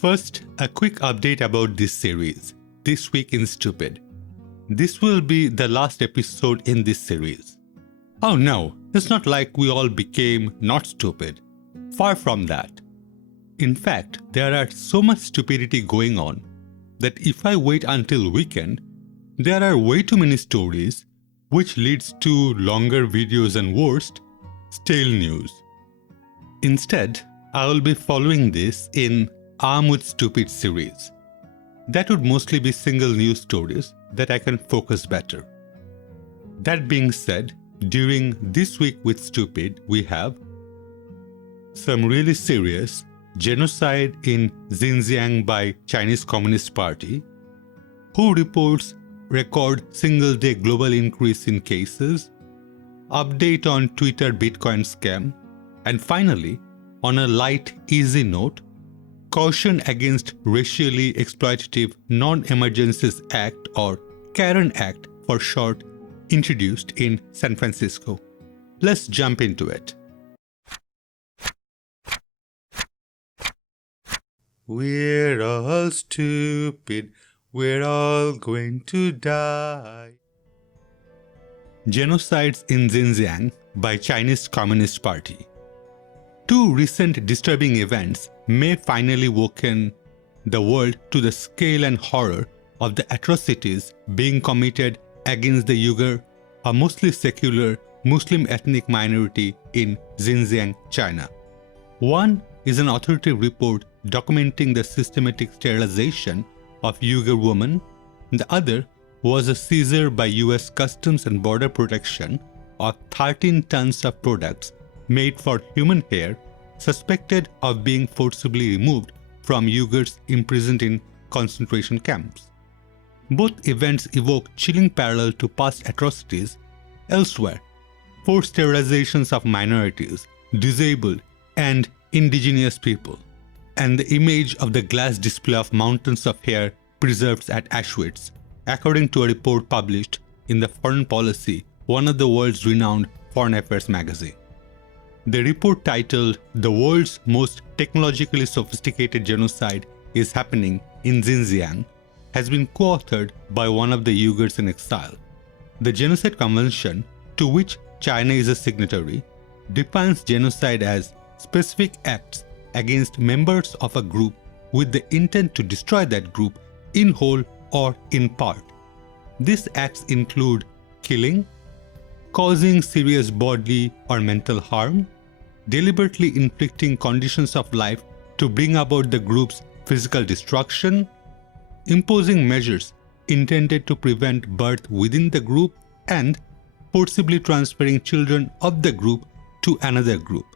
First, a quick update about this series, This Week in Stupid. This will be the last episode in this series. Oh no, it's not like we all became not stupid. Far from that. In fact, there are so much stupidity going on that if I wait until weekend, there are way too many stories, which leads to longer videos and worst, stale news. Instead, I will be following this in Arm with Stupid series. That would mostly be single news stories that I can focus better. That being said, during This Week with Stupid, we have some really serious genocide in Xinjiang by Chinese Communist Party, WHO reports record single-day global increase in cases, update on Twitter Bitcoin scam, and finally, on a light, easy note, caution against racially exploitative Non-Emergencies Act or Karen Act for short, introduced in San Francisco. Let's jump into it. We're all stupid. We're all going to die. Genocides in Xinjiang by Chinese Communist Party. Two recent disturbing events may finally awaken the world to the scale and horror of the atrocities being committed against the Uyghur, a mostly secular Muslim ethnic minority in Xinjiang, China. One is an authoritative report documenting the systematic sterilization of Uyghur women. The other was a seizure by US Customs and Border Protection of 13 tons of products made for human hair suspected of being forcibly removed from Uyghurs imprisoned in concentration camps. Both events evoke chilling parallel to past atrocities elsewhere, forced sterilizations of minorities, disabled and indigenous people, and the image of the glass display of mountains of hair preserved at Auschwitz, according to a report published in the Foreign Policy, one of the world's renowned foreign affairs magazine. The report titled "The World's Most Technologically Sophisticated Genocide is Happening in Xinjiang" has been co-authored by one of the Uyghurs in exile. The Genocide Convention, to which China is a signatory, defines genocide as specific acts against members of a group with the intent to destroy that group in whole or in part. These acts include killing, causing serious bodily or mental harm, deliberately inflicting conditions of life to bring about the group's physical destruction, imposing measures intended to prevent birth within the group, and forcibly transferring children of the group to another group.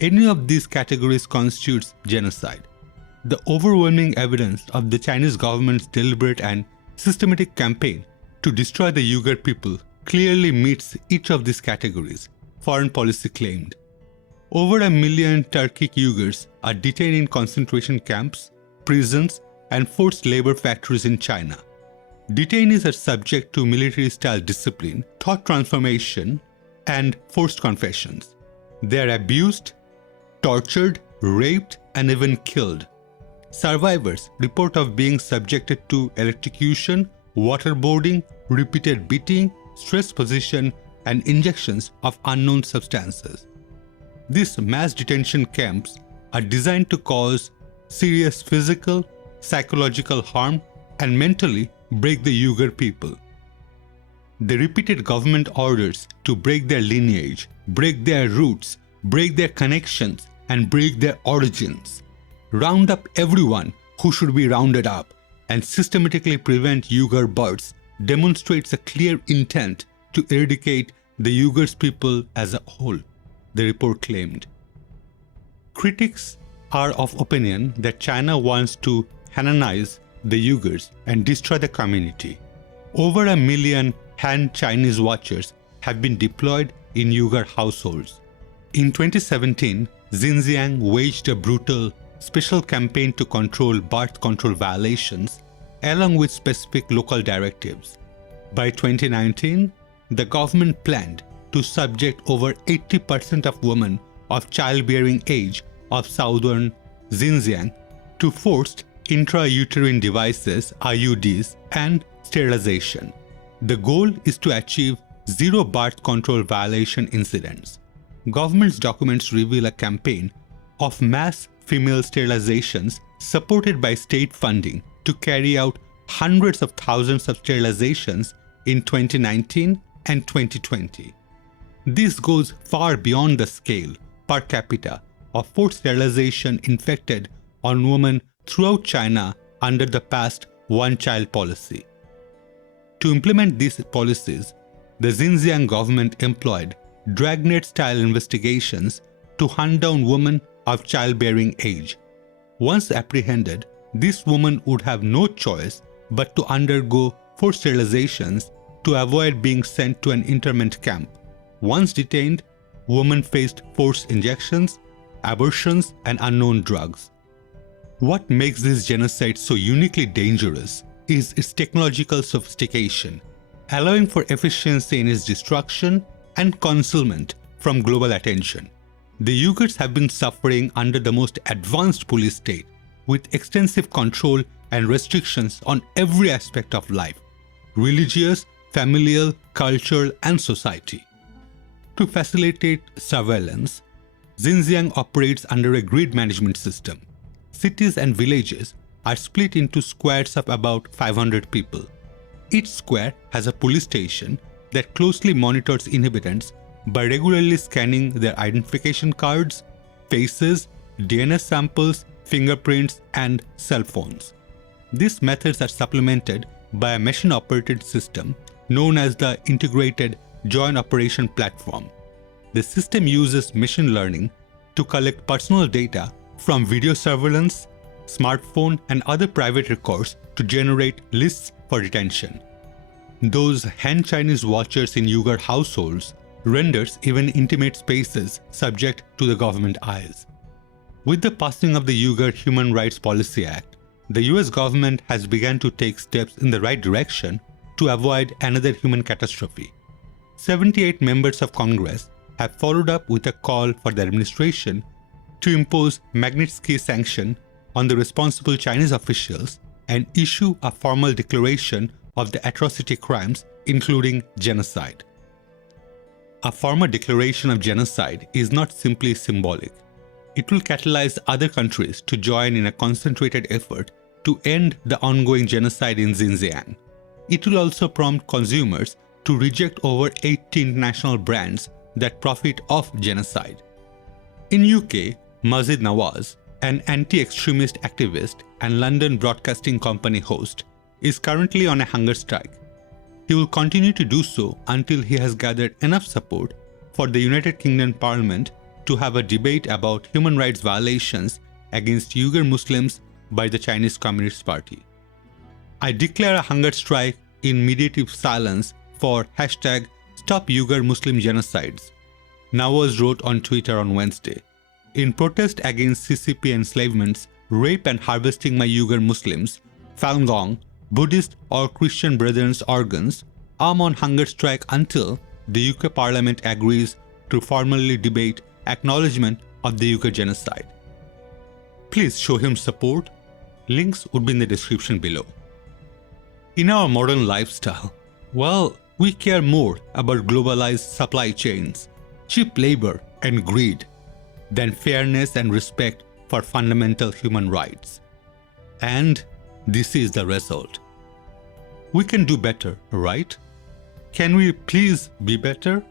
Any of these categories constitutes genocide. The overwhelming evidence of the Chinese government's deliberate and systematic campaign to destroy the Uyghur people clearly meets each of these categories, Foreign Policy claimed. Over 1 million Turkic Uyghurs are detained in concentration camps, prisons, and forced labor factories in China. Detainees are subject to military-style discipline, thought transformation, and forced confessions. They are abused, tortured, raped, and even killed. Survivors report of being subjected to electrocution, waterboarding, repeated beating, stress position, and injections of unknown substances. These mass detention camps are designed to cause serious physical, psychological harm and mentally break the Uyghur people. The repeated government orders to break their lineage, break their roots, break their connections, and break their origins, round up everyone who should be rounded up, and systematically prevent Uyghur births demonstrates a clear intent to eradicate the Uyghurs people as a whole, the report claimed. Critics are of opinion that China wants to Hananize the Uyghurs and destroy the community. Over 1 million Han Chinese watchers have been deployed in Uyghur households. In 2017, Xinjiang waged a brutal special campaign to control birth control violations, along with specific local directives. By 2019, the government planned to subject over 80% of women of childbearing age of southern Xinjiang to forced intrauterine devices, IUDs, and sterilization. The goal is to achieve zero birth control violation incidents. Government's documents reveal a campaign of mass female sterilizations supported by state funding to carry out hundreds of thousands of sterilizations in 2019 and 2020. This goes far beyond the scale per capita of forced sterilization inflicted on women throughout China under the past one-child policy. To implement these policies, the Xinjiang government employed dragnet-style investigations to hunt down women of childbearing age. Once apprehended, these women would have no choice but to undergo forced sterilizations to avoid being sent to an internment camp. Once detained, women faced forced injections, abortions, and unknown drugs. What makes this genocide so uniquely dangerous is its technological sophistication, allowing for efficiency in its destruction and concealment from global attention. The Uyghurs have been suffering under the most advanced police state, with extensive control and restrictions on every aspect of life: religious, familial, cultural, and society. To facilitate surveillance, Xinjiang operates under a grid management system. Cities and villages are split into squares of about 500 people. Each square has a police station that closely monitors inhabitants by regularly scanning their identification cards, faces, DNA samples, fingerprints, and cell phones. These methods are supplemented by a machine-operated system known as the Integrated Joint Operation Platform. The system uses machine learning to collect personal data from video surveillance, smartphone, and other private records to generate lists for detention. Those Han Chinese watchers in Uyghur households renders even intimate spaces subject to the government eyes. With the passing of the Uyghur Human Rights Policy Act, the US government has begun to take steps in the right direction to avoid another human catastrophe. 78 members of Congress have followed up with a call for the administration to impose Magnitsky sanction on the responsible Chinese officials and issue a formal declaration of the atrocity crimes, including genocide. A formal declaration of genocide is not simply symbolic. It will catalyze other countries to join in a concentrated effort to end the ongoing genocide in Xinjiang. It will also prompt consumers to reject over 80 international brands that profit off genocide. In UK, Mazid Nawaz, an anti-extremist activist and London Broadcasting Company host, is currently on a hunger strike. He will continue to do so until he has gathered enough support for the United Kingdom Parliament to have a debate about human rights violations against Uyghur Muslims by the Chinese Communist Party. I declare a hunger strike in mediative silence for #StopUyghurMuslimGenocides, Nawaz wrote on Twitter on Wednesday. In protest against CCP enslavements, rape and harvesting my Uyghur Muslims, Falun Gong, Buddhist or Christian Brethren's organs, I'm on hunger strike until the UK Parliament agrees to formally debate acknowledgement of the Uyghur genocide. Please show him support. Links would be in the description below. In our modern lifestyle, well, we care more about globalized supply chains, cheap labor, and greed than fairness and respect for fundamental human rights. And this is the result. We can do better, right? Can we please be better?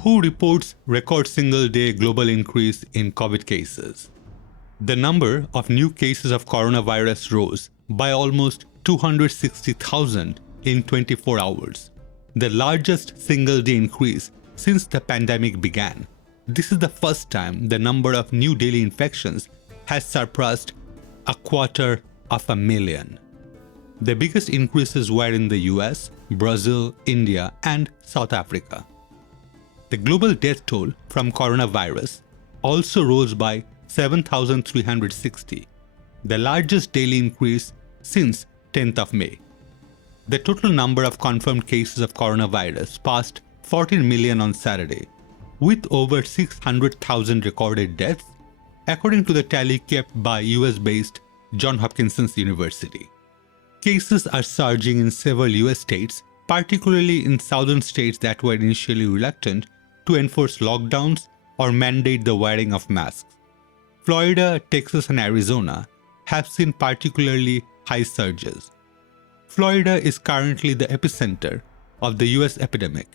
WHO reports record single-day global increase in COVID cases. The number of new cases of coronavirus rose by almost 260,000 in 24 hours, the largest single-day increase since the pandemic began. This is the first time the number of new daily infections has surpassed 250,000. The biggest increases were in the US, Brazil, India, and South Africa. The global death toll from coronavirus also rose by 7,360, the largest daily increase since 10th of May. The total number of confirmed cases of coronavirus passed 14 million on Saturday, with over 600,000 recorded deaths according to the tally kept by US-based Johns Hopkins University. Cases are surging in several US states, particularly in southern states that were initially reluctant to enforce lockdowns or mandate the wearing of masks. Florida, Texas, and Arizona have seen particularly high surges. Florida is currently the epicenter of the US epidemic.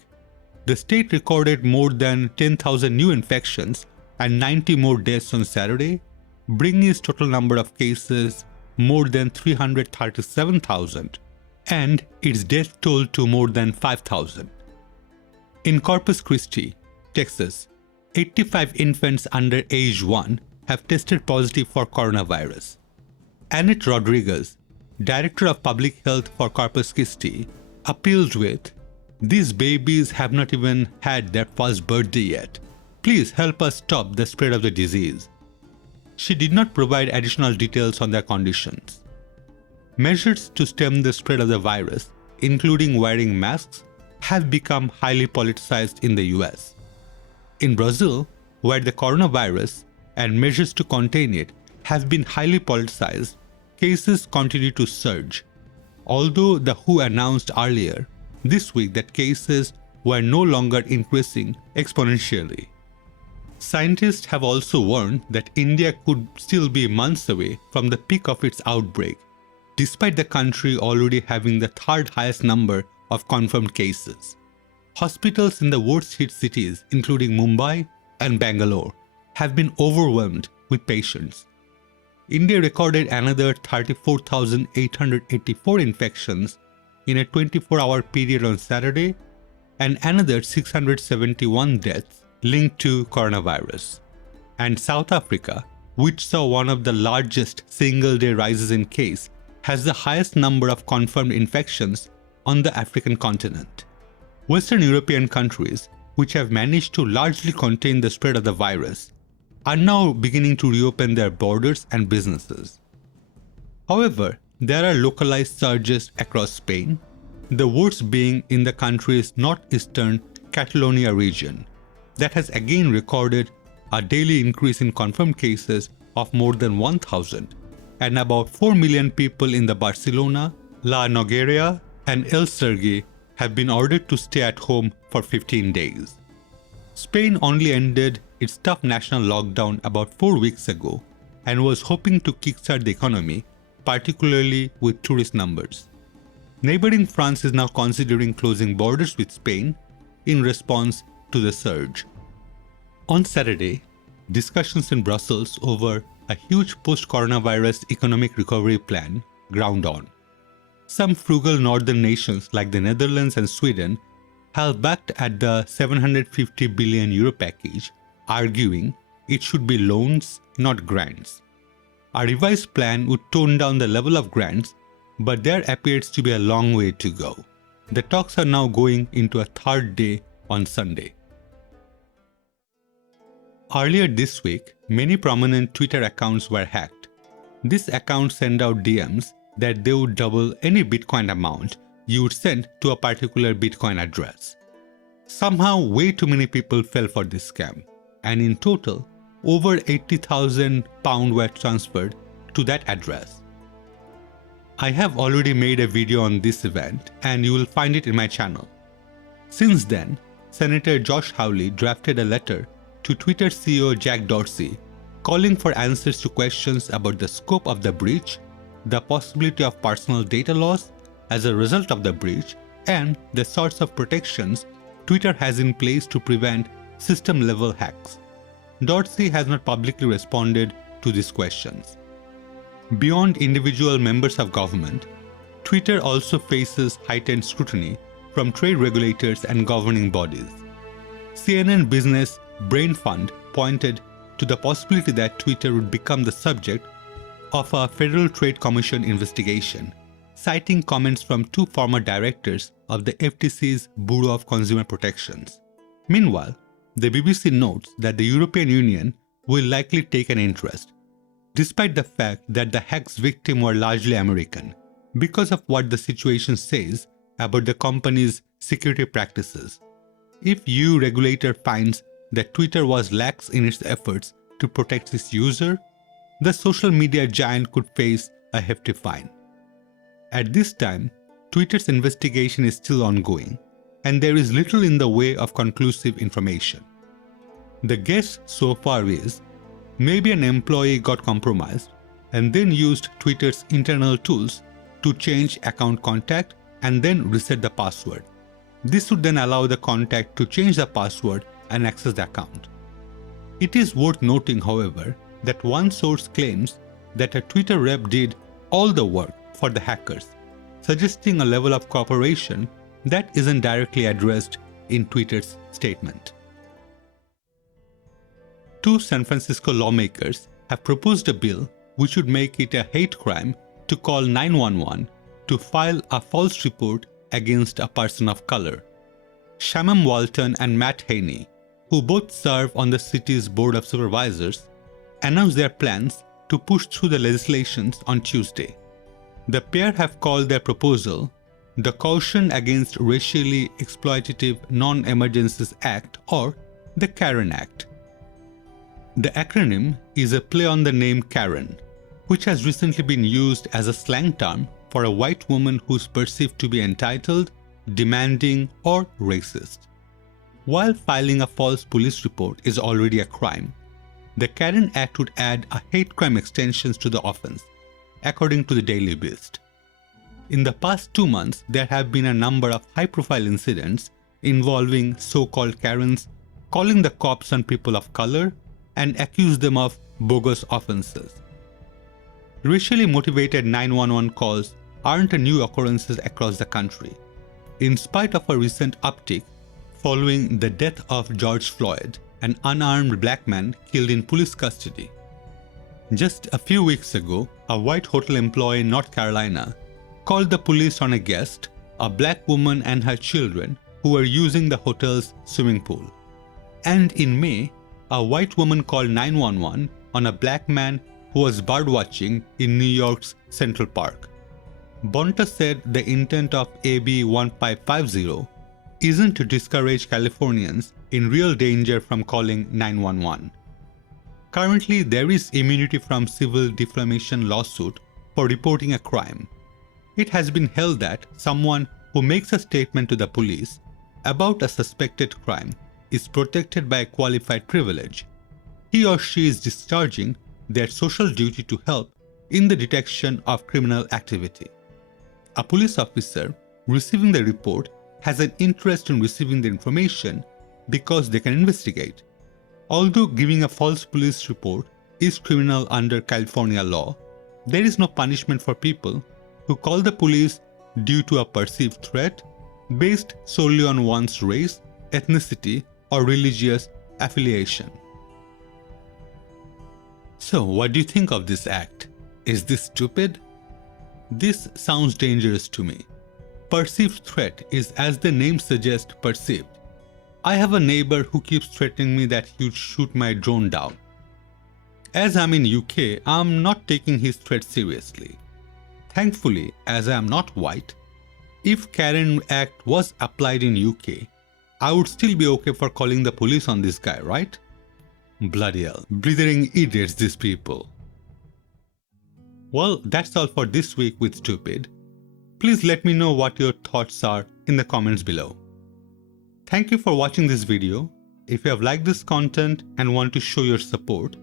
The state recorded more than 10,000 new infections and 90 more deaths on Saturday, bringing its total number of cases more than 337,000 and its death toll to more than 5,000. In Corpus Christi, Texas, 85 infants under age 1 have tested positive for coronavirus. Annette Rodriguez, Director of Public Health for Corpus Christi, appealed with, "These babies have not even had their first birthday yet. Please help us stop the spread of the disease." She did not provide additional details on their conditions. Measures to stem the spread of the virus, including wearing masks, have become highly politicized in the US. In Brazil, where the coronavirus and measures to contain it have been highly politicized, cases continue to surge, although the WHO announced earlier this week that cases were no longer increasing exponentially. Scientists have also warned that India could still be months away from the peak of its outbreak, despite the country already having the third highest number of confirmed cases. Hospitals in the worst-hit cities, including Mumbai and Bangalore, have been overwhelmed with patients. India recorded another 34,884 infections in a 24-hour period on Saturday and another 671 deaths linked to coronavirus. And South Africa, which saw one of the largest single-day rises in case, has the highest number of confirmed infections on the African continent. Western European countries, which have managed to largely contain the spread of the virus, are now beginning to reopen their borders and businesses. However, there are localized surges across Spain, the worst being in the country's northeastern Catalonia region, that has again recorded a daily increase in confirmed cases of more than 1,000, and about 4 million people in the Barcelona, La Noguera, and El Sergi have been ordered to stay at home for 15 days. Spain only ended its tough national lockdown about 4 weeks ago and was hoping to kickstart the economy, particularly with tourist numbers. Neighboring France is now considering closing borders with Spain in response to the surge. On Saturday, discussions in Brussels over a huge post-coronavirus economic recovery plan ground on. Some frugal northern nations like the Netherlands and Sweden have backed at the €750 billion package, arguing it should be loans, not grants. A revised plan would tone down the level of grants, but there appears to be a long way to go. The talks are now going into a third day on Sunday. Earlier this week, many prominent Twitter accounts were hacked. These accounts send out DMs that they would double any Bitcoin amount you would send to a particular Bitcoin address. Somehow, way too many people fell for this scam, and in total, over £80,000 were transferred to that address. I have already made a video on this event, and you will find it in my channel. Since then, Senator Josh Hawley drafted a letter to Twitter CEO Jack Dorsey, calling for answers to questions about the scope of the breach, the possibility of personal data loss as a result of the breach, and the sorts of protections Twitter has in place to prevent system-level hacks. Dorsey has not publicly responded to these questions. Beyond individual members of government, Twitter also faces heightened scrutiny from trade regulators and governing bodies. CNN Business Brain Fund pointed to the possibility that Twitter would become the subject of a Federal Trade Commission investigation, citing comments from 2 former directors of the FTC's Bureau of Consumer Protections. Meanwhile, the BBC notes that the European Union will likely take an interest, despite the fact that the hack's victims were largely American, because of what the situation says about the company's security practices. If EU regulator finds that Twitter was lax in its efforts to protect its user, the social media giant could face a hefty fine. At this time, Twitter's investigation is still ongoing, and there is little in the way of conclusive information. The guess so far is maybe an employee got compromised and then used Twitter's internal tools to change account contact and then reset the password. This would then allow the contact to change the password and access the account. It is worth noting, however, that one source claims that a Twitter rep did all the work for the hackers, suggesting a level of cooperation that isn't directly addressed in Twitter's statement. Two San Francisco lawmakers have proposed a bill which would make it a hate crime to call 911 to file a false report against a person of color. Shamam Walton and Matt Haney, who both serve on the city's Board of Supervisors, announced their plans to push through the legislation on Tuesday. The pair have called their proposal the Caution Against Racially Exploitative Non-Emergencies Act, or the Karen Act. The acronym is a play on the name Karen, which has recently been used as a slang term for a white woman who is perceived to be entitled, demanding, or racist. While filing a false police report is already a crime, the Karen Act would add a hate crime extension to the offense, according to the Daily Beast. In the past 2 months, there have been a number of high-profile incidents involving so-called Karens calling the cops on people of color and accuse them of bogus offenses. Racially motivated 911 calls aren't a new occurrences across the country, in spite of a recent uptick following the death of George Floyd, an unarmed black man killed in police custody. Just a few weeks ago, a white hotel employee in North Carolina called the police on a guest, a black woman and her children, who were using the hotel's swimming pool. And in May, a white woman called 911 on a black man who was birdwatching in New York's Central Park. Bonta said the intent of AB 1550 isn't to discourage Californians in real danger from calling 911. Currently, there is immunity from civil defamation lawsuit for reporting a crime. It has been held that someone who makes a statement to the police about a suspected crime is protected by a qualified privilege. He or she is discharging their social duty to help in the detection of criminal activity. A police officer receiving the report has an interest in receiving the information because they can investigate. Although giving a false police report is criminal under California law, there is no punishment for people who call the police due to a perceived threat based solely on one's race, ethnicity, or religious affiliation. So, what do you think of this act? Is this stupid? This sounds dangerous to me. Perceived threat is, as the name suggests, perceived. I have a neighbor who keeps threatening me that he'd shoot my drone down. As I'm in UK, I'm not taking his threat seriously. Thankfully, as I am not white, if Karen Act was applied in UK, I would still be okay for calling the police on this guy, right? Bloody hell, blithering idiots, these people. Well, that's all for this week with Stupid. Please let me know what your thoughts are in the comments below. Thank you for watching this video. If you have liked this content and want to show your support,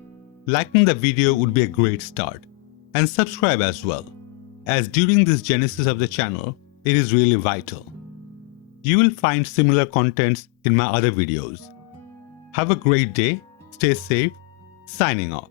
liking the video would be a great start. And subscribe as well, as during this genesis of the channel, it is really vital. You will find similar contents in my other videos. Have a great day, stay safe, signing off.